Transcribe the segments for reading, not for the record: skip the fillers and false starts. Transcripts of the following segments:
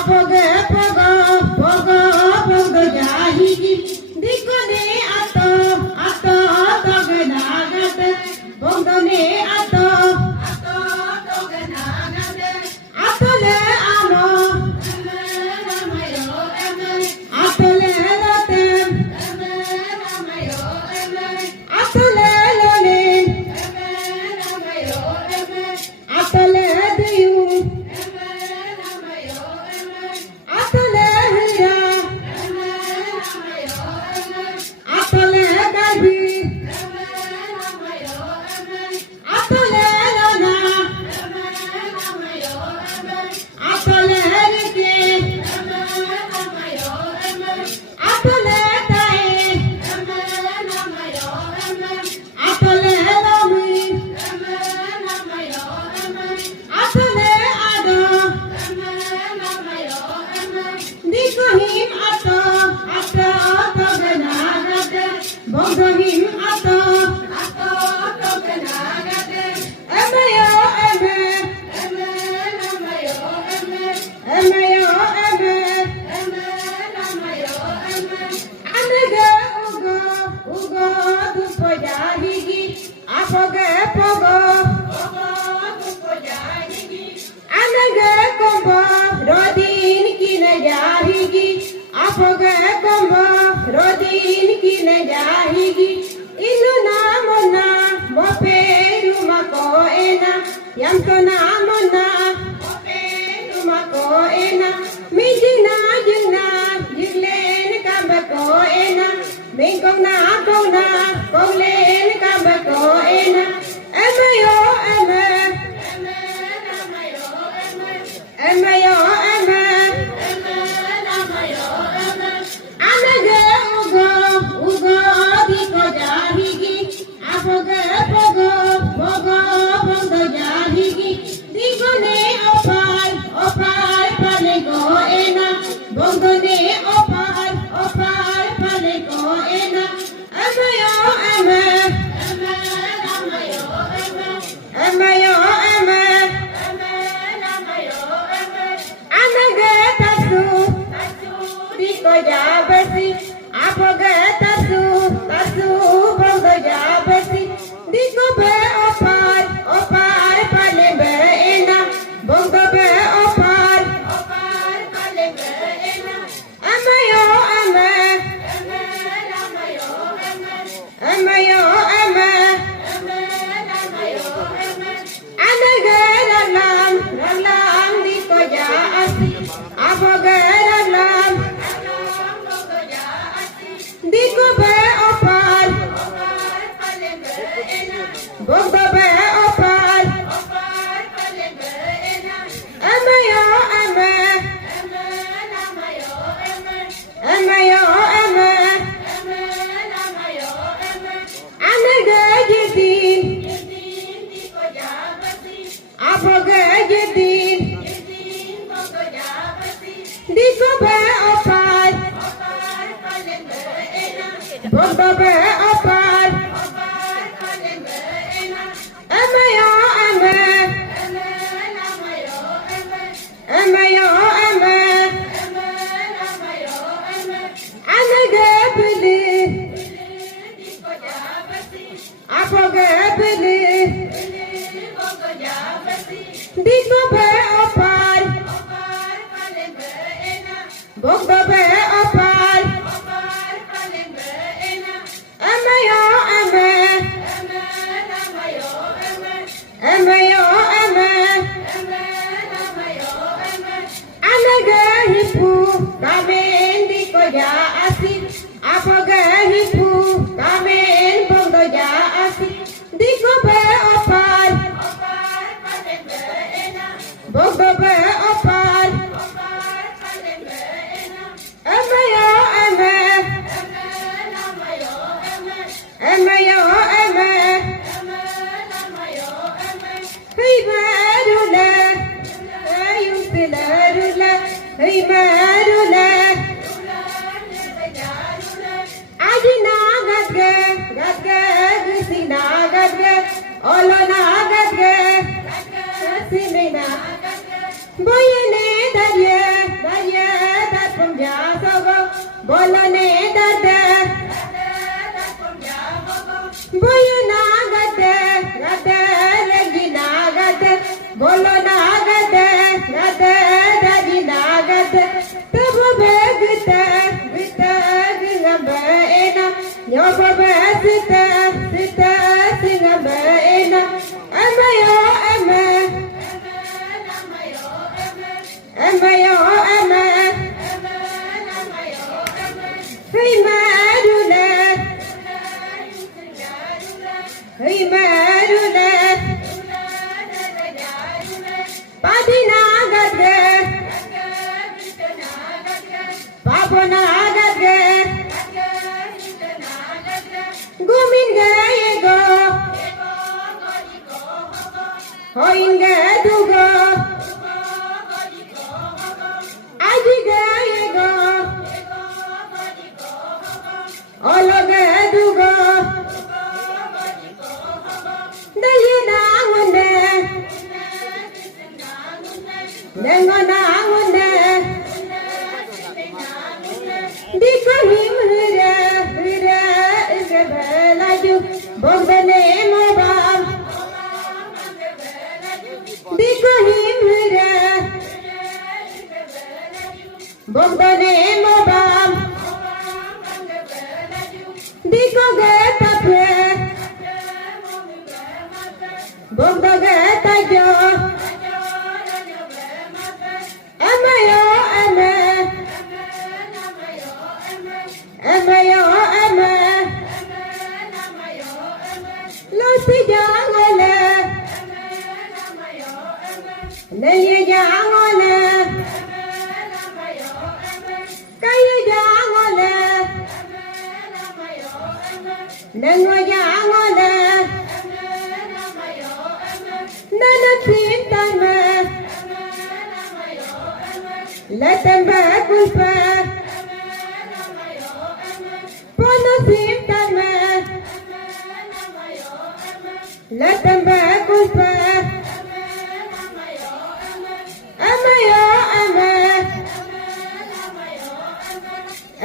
apoge pogo pogo pogo jahigi dikone ato ato toge nagate bondone ato ato toge nagate atole amo atole lotem atole lolim atole diu atole hiya atole garbi atole lona atole rike atole tae atole lomi atole ado dikohim ato ato togenagate bondohim ato ato togenagate emeyo eme emeyo eme anege ugo ugo dupo jahigi apoge pogo anege kombo rodin kine jahigi apoge kombo rodin kine jahigi inu namona moperu mako ena yamto namona moperu mako ena mijina jina jiglen kambako ena mingkong na konglen kambako ena emeyo eme emeyo eme anege ugo ugo diko jahigi apoge pogo pogo pogo jahigi dikone opai opai palego ena bongone opai opai palego ena emeyo eme emeyo eme anege tasu diko jabesi apoge tasu tasu bongo jabesi diko be opai opai palebe ena bongo be opai opai palebe ena emeyo eme emeyo eme anege lalam lalam diko jaasi apoge lalam diko be opai bongo be opai emeyo eme emeyo eme anege jidin apoge jidin diko be opai bongo be opai emeyo eme emeyo eme anege bili apoge bili diko be opai bongo be opai emeyo eme emeyo eme anege hipu kamen diko jaasi apoge hipu kamen bongo jaasi diko be opai bongo be opai emeyo eme emeyo eme hibarule ayumpilarule hibarule ajina gadge gadge sina gadge olona gadge sina boyene darye sogo bolo ne dada boyu na gade gade regi na gade bolo na gade gade regi na gade tabu begte gita ginga ena yobo besita sita singa ena amayo ama amayo ama hey marula hey marula padina gadge babona gadge gumin gaye go hoinga dugo aji gaye go ologa dugo dayina wone dengona wone diko himre hire isabelaju bogdane mobam diko himre bogdane mobam diko getape bogdo getajo amayo ama amayo ama lo si jangole neye jangole kaye jangole nengo jangole nana pintama letamba kulpa pono pintama letamba kulpa amayo ama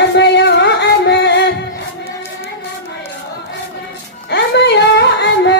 amayo ama amayo ama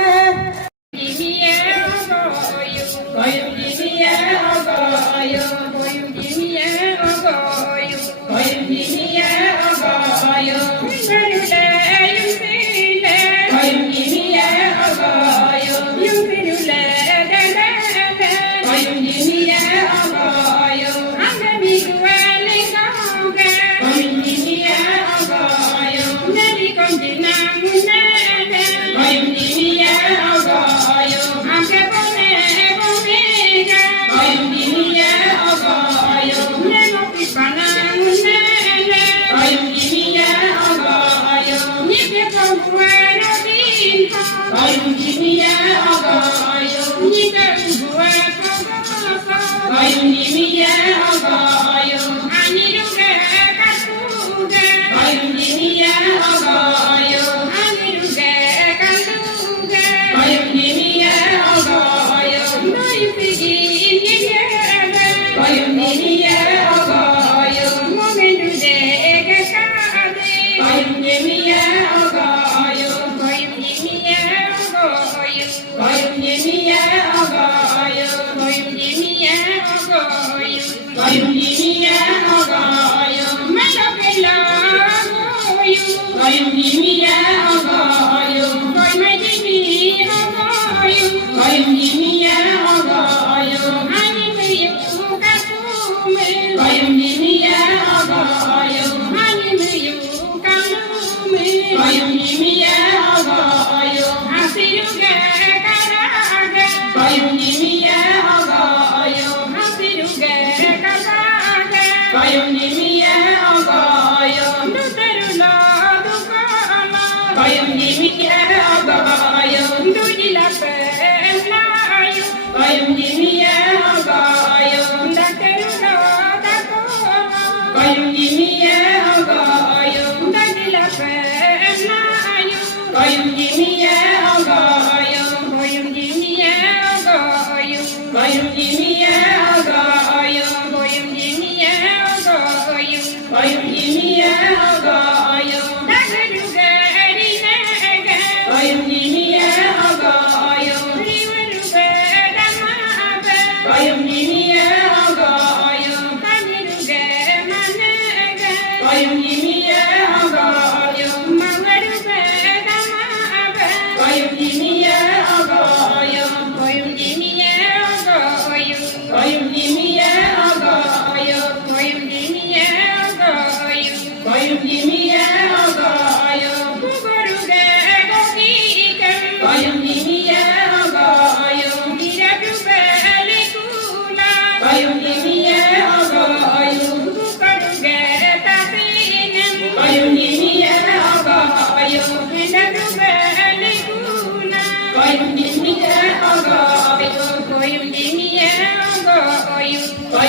Bayam ni mi ya agayo, du di la pe la ayo.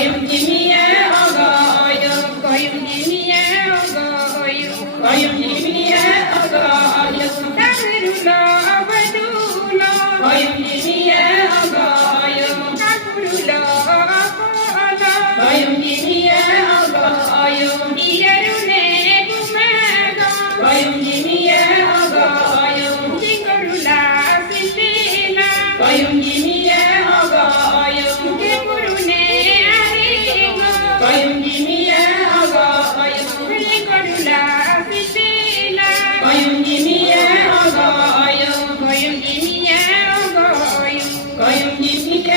Koyum dimiye agayo, koyum dimiye agayo, koyum dimiye agayo. Tamirula abadula, koyum dimiye agayo, tamirula abala, koyum dimiye agayo. Iyerune kumega, koyum dimiye agayo, tingorula sindina, koyum dimiye agayo, tingorune arigo, koyum dimiye agayo, tingorula sindina, koyum dimiye agayo, koyum dimiye agayo, koyum dimiye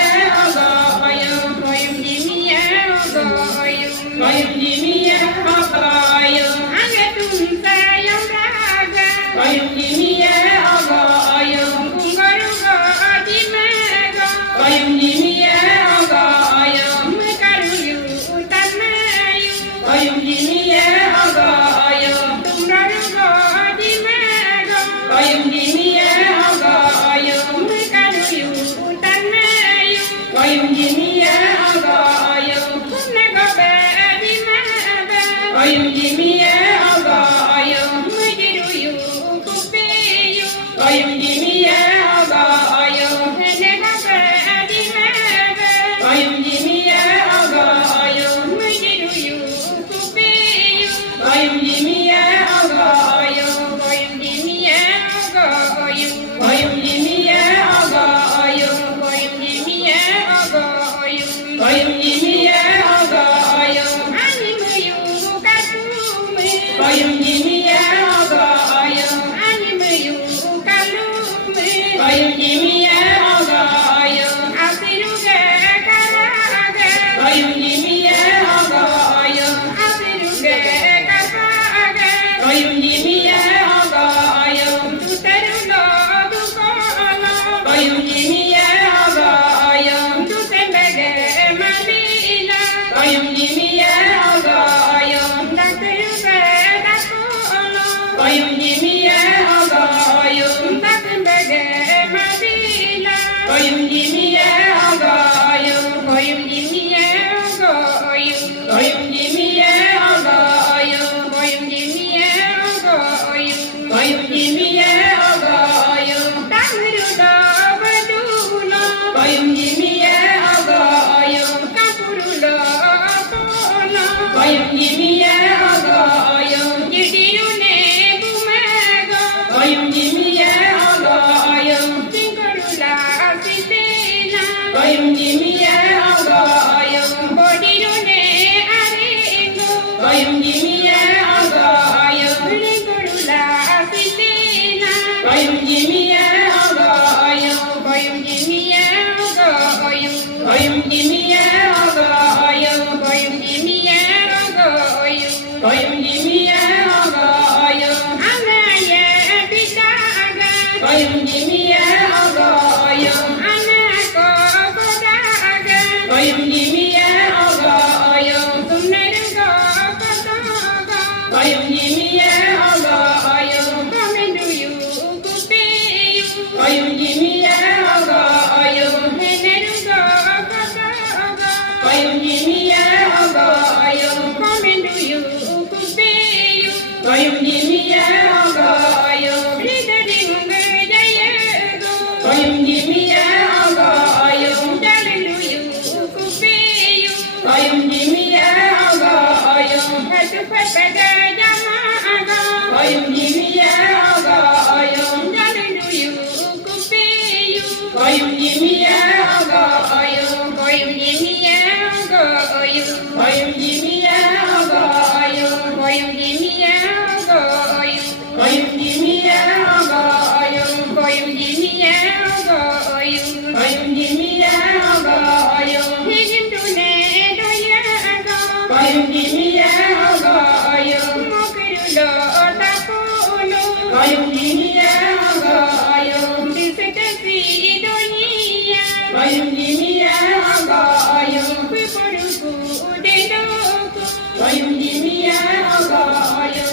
agayo, koyum dimiye agayo, koyum dimiye agayo. Angetum sayang raga, koyum dimiye agayo, kungaruga adimega, koyum dimiye agayo, mekaruyu utanayu, koyum dimiye agayo, kungaruga adimega, koyum dimiye agayo, mekaruyu utanayu, koyum dimiye agayo, kunagobe adimega, koyum dimiye agayo, mujiruyu kupiyu, koyum dimiye agayo, henegobe adimega, koyum dimiye agayo, mujiruyu kupiyu, koyum dimiye agayo, koyum dimiye agayo, koyum dimiye agayo, koyum dimiye agayo, koyum dimiye agayo. Animayu katumi, koyum dimiye agayo, animayu kalumi, koyum dimiye agayo, asiruge karaga, koyum dimiye agayo, asiruge karaga, koyum dimiye agayo, tuterulo dukola, koyum dimiye agayo, tutembege malila, koyum dimiye agayo, ndateruge dakola, koyum dimiye agayo, tutembege malila, koyum dimiye agayo, koyum dimiye agayo, koyum dimiye agayo, koyum dimiye agayo, koyum dimiye agayo. Tamiruda badula, koyum dimiye agayo, kapurula apola, koyum dimiye agayo, jidiyune kumega, koyum dimiye agayo, tingkarula asitena, koyum dimiye agayo, bodiyune arigo, koyum dimiye agayo, tingkarula asitena, koyum dimiye agayo, koyum dimiye agayo, koyum dimiye agayo, koyum dimiye agayo, koyum dimiye agayo. Anaye bidaga, koyum dimiye agayo, anako kodaga, koyum dimiye agayo, tumneruga kodaga, koyum dimiye agayo, kamenduyu kupiyu, koyum dimiye agayo, heneruga kodaga, koyum dimiye agayo, kamenduyu kupiyu, koyum dimiye agayo, ridadi mungedayego, koyum dimiye agayo, dalenduyu kupiyu, koyum dimiye agayo, hatupapaga jamaga, koyum dimiye agayo, dalenduyu kupiyu, koyum dimiye agayo, koyum dimiye agayo, koyum dimiye agayo, koyum dimiye agayo, koyum dimiye agayo, koyum dimiye agayo, koyum dimiye agayo, higintune doyaga, koyum dimiye agayo, mokirulo tapulo, koyum dimiye agayo, bisetesi idonia, koyum dimiye agayo, piporuku udedoku, koyum dimiye agayo.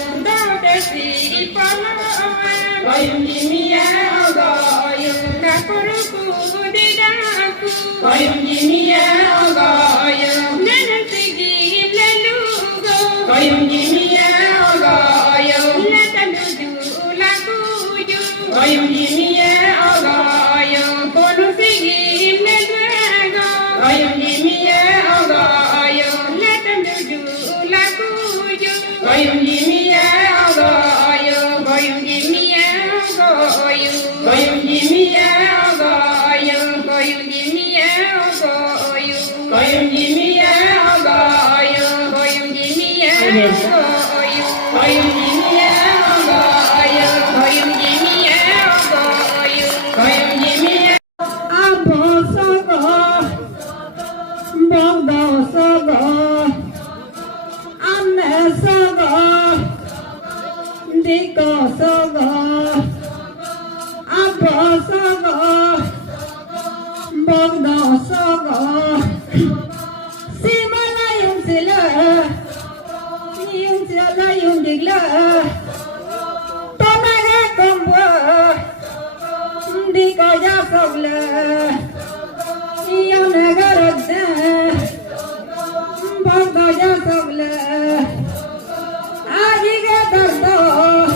Đi coi ra sông lệ yêu này có được thế bông coi ra sông lệ ai cái tận đó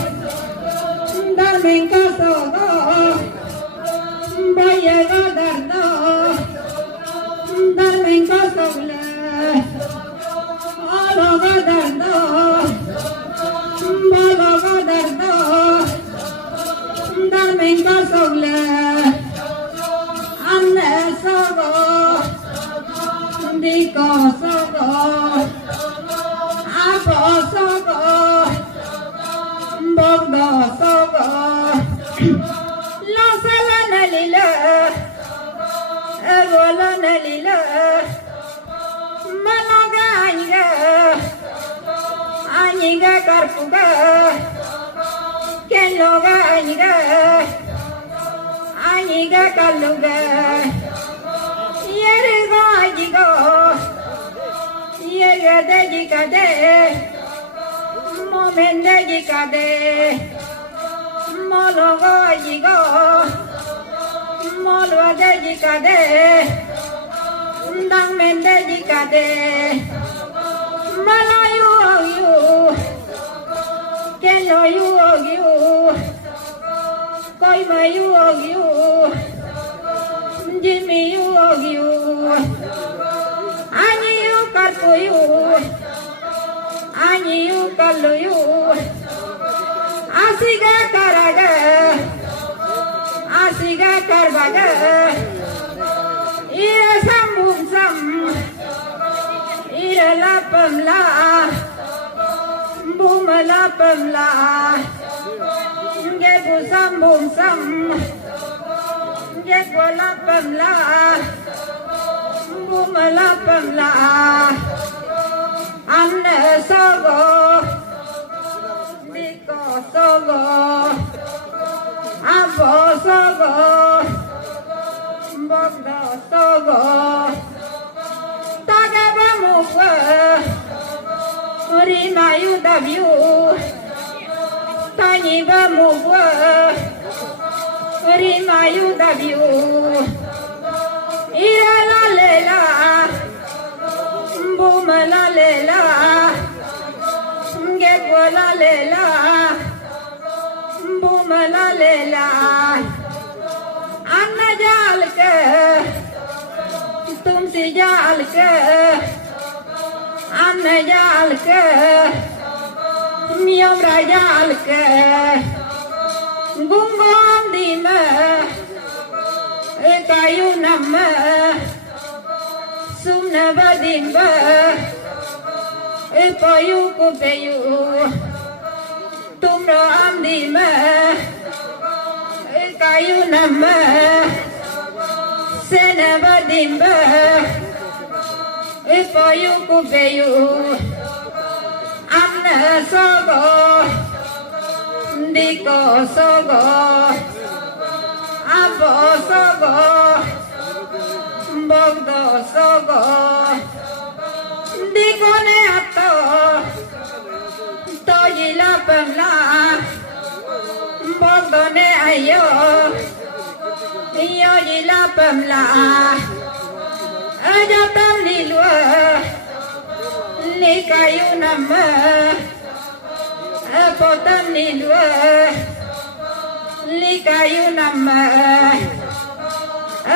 đàn mình có sổ có bây giờ có tận đó đàn mình có sông lệ ở đó có tận đó bây giờ có tận đó đàn mình có sông lệ anh lệ sao có đi có sao có áo có sao có bông đỏ sao có lo sa la na li la ego la na li la manoga aniga karpuga keloga aniga kaluga yerego ajigo yegade jikade momende jikade mologo ajigo molwade jikade ndang mende jikade malayu yu kelo yu koi ma yu jimmy yu ani yu karpu yu ani yu kalu yu asiga karaga asiga karbaga ira sambung sam ira lapam la bum lapam la gebu sambung sam gebu lapam la bum lapam la anne sogo diko sogo abo sogo bogdo sogo tagaba mukwa rima yu dabiu tani ba mukwa rima yu dabiu ira la lela bum la lela gepo la lela bum la lela anna jal ke tum si jal ke anna jal ke miom ra jal ke gungom di me kayu nama sumna badin ba payu ku payu tumro am di me kayu nama sena badin ba payu ku payu amna sogo diko sogo abo sogo bogdo sogo diko ne ato to yila pamla bogdo ne ayo yo yila pamla aja tam li lua li kayu nama potam li lua li kayu nama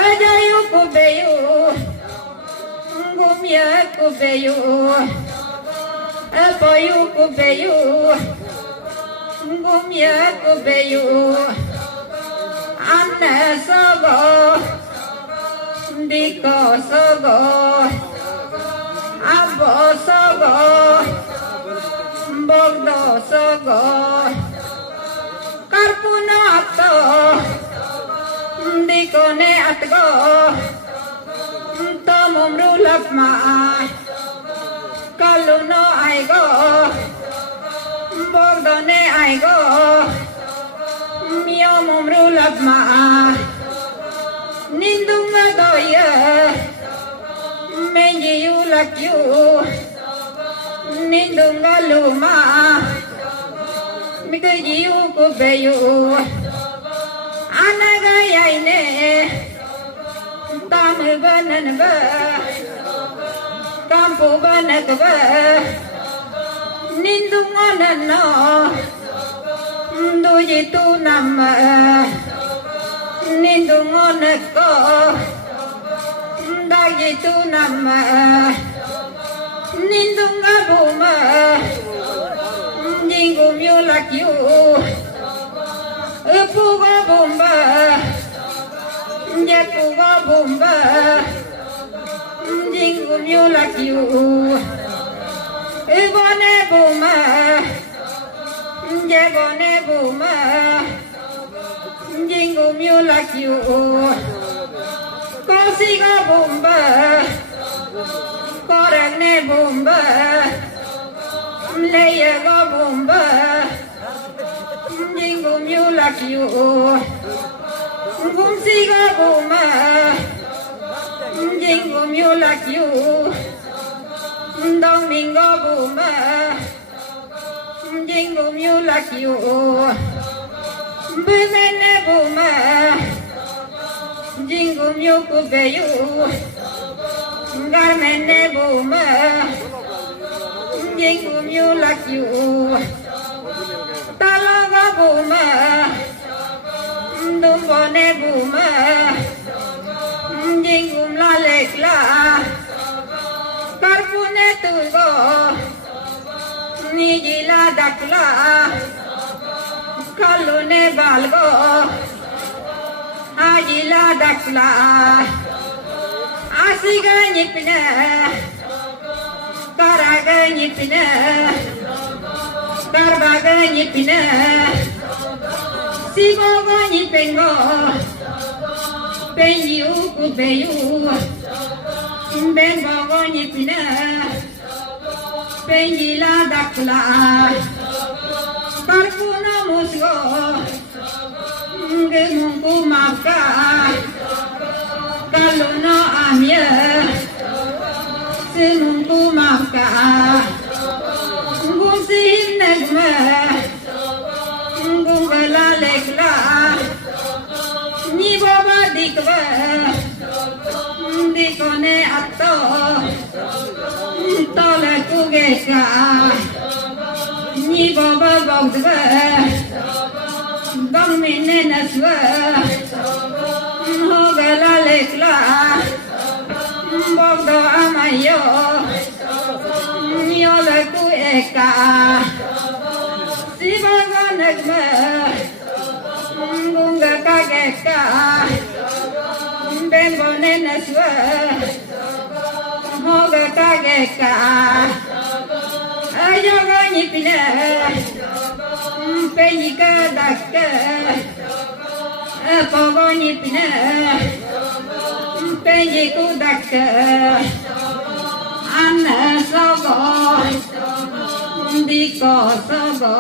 aja yu kubeyu ngum ya kubeyu apoyu kubeyu ngum ya kubeyu anna sogo diko sogo abo sogo at go Tomum rulap ma Kaluno I go Bogdone I go Miomum rulap ma Nindunga doya Menji you like you Nindunga luma Mika you ko beyu Anaga yaine Tamu banan ba Kampu banak ba Nindunga nano Duji tu nama Nindunga nako Dagi tu nama Nindunga buma Jingum you like you Upuga bumba Japuga bumba Jingum you like you Ubone buma Jagone buma Jingum you like you Kosiga bumba Korane bumba Leyaga bumba Jingum you like you Gumsiga bumba Jingum you like you Domingo bumba Jingum you like you Bumene bumba Jingum you kubeyu Garmene bumba Jingum you like you Talaga bumba Dumbone bumba Jingum la lekla Karpune tugo Nijila dakla Kalune balgo Ajila dakla Asiga nipine Karaga nipine Karbaga nipine Sigogo nipengo Penyu kubeyu Bengogo nipine Penjila dakla Karpuna musgo Gemungku maka Kaluna amya Semungku maka Gumsihin negma Gungala lekla Niboba dikwa Dikone atto Tole kugeka Niboba bogdwa Dongmine naswa Hogala lekla Bogdo amayo Nyole kueka Siboga negma Gunga kageka Bembone naswa Hoga kageka Ayoga nipine Penyika dakka Pogo nipine Penyiku dakka Anna sogo Diko sogo